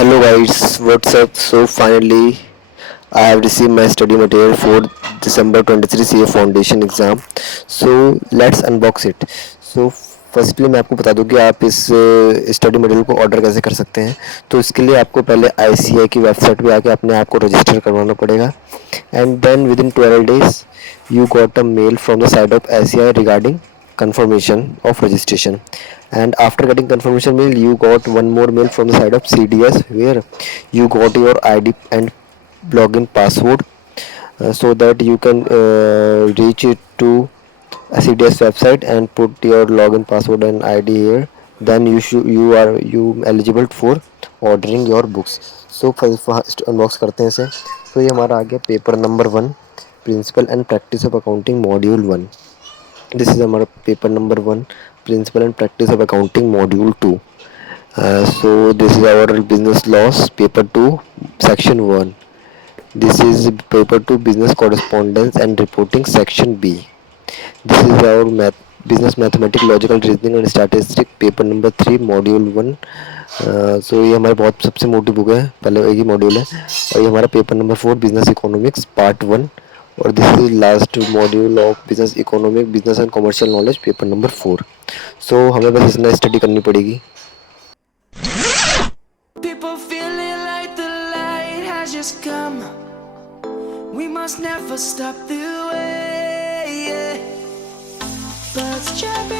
Hello guys, what's up? So finally I have received my study material for December 23 CA Foundation exam. So let's unbox it. So firstly मैं आपको बता दूं कि आप इस study material को order कैसे कर सकते हैं। तो इसके लिए आपको पहले आईसीआई की वेबसाइट पे आके अपने आप को रजिस्टर करवाना पड़ेगा and then within 12 days you got a mail from the side of ICI regarding confirmation of registration, and after getting confirmation mail you got one more mail from the side of CDS where you got your ID and login password, so that you can reach it to a CDS website and put your login password and ID here. Then you eligible for ordering your books. So first unbox करते हैं इसे। तो ये हमारा आ गया paper number 1, principle and practice of accounting module 1। This is हमारा paper number 1, principle and practice of accounting module 2। So this is our business laws paper 2 section 1. This is paper 2 business correspondence and reporting section B. This is our business mathematics logical reasoning and statistics paper number 3 module 1। सो ये हमारे बहुत सबसे मोटी book है, पहले एक ही module है। और ये हमारा paper number 4 business economics part 1, और this is last module of business economic business and commercial knowledge paper number 4। सो हमें बस इसमें स्टडी करनी पड़ेगी। People feeling like the light has just come. We must never stop the way. Yeah. Birds chirping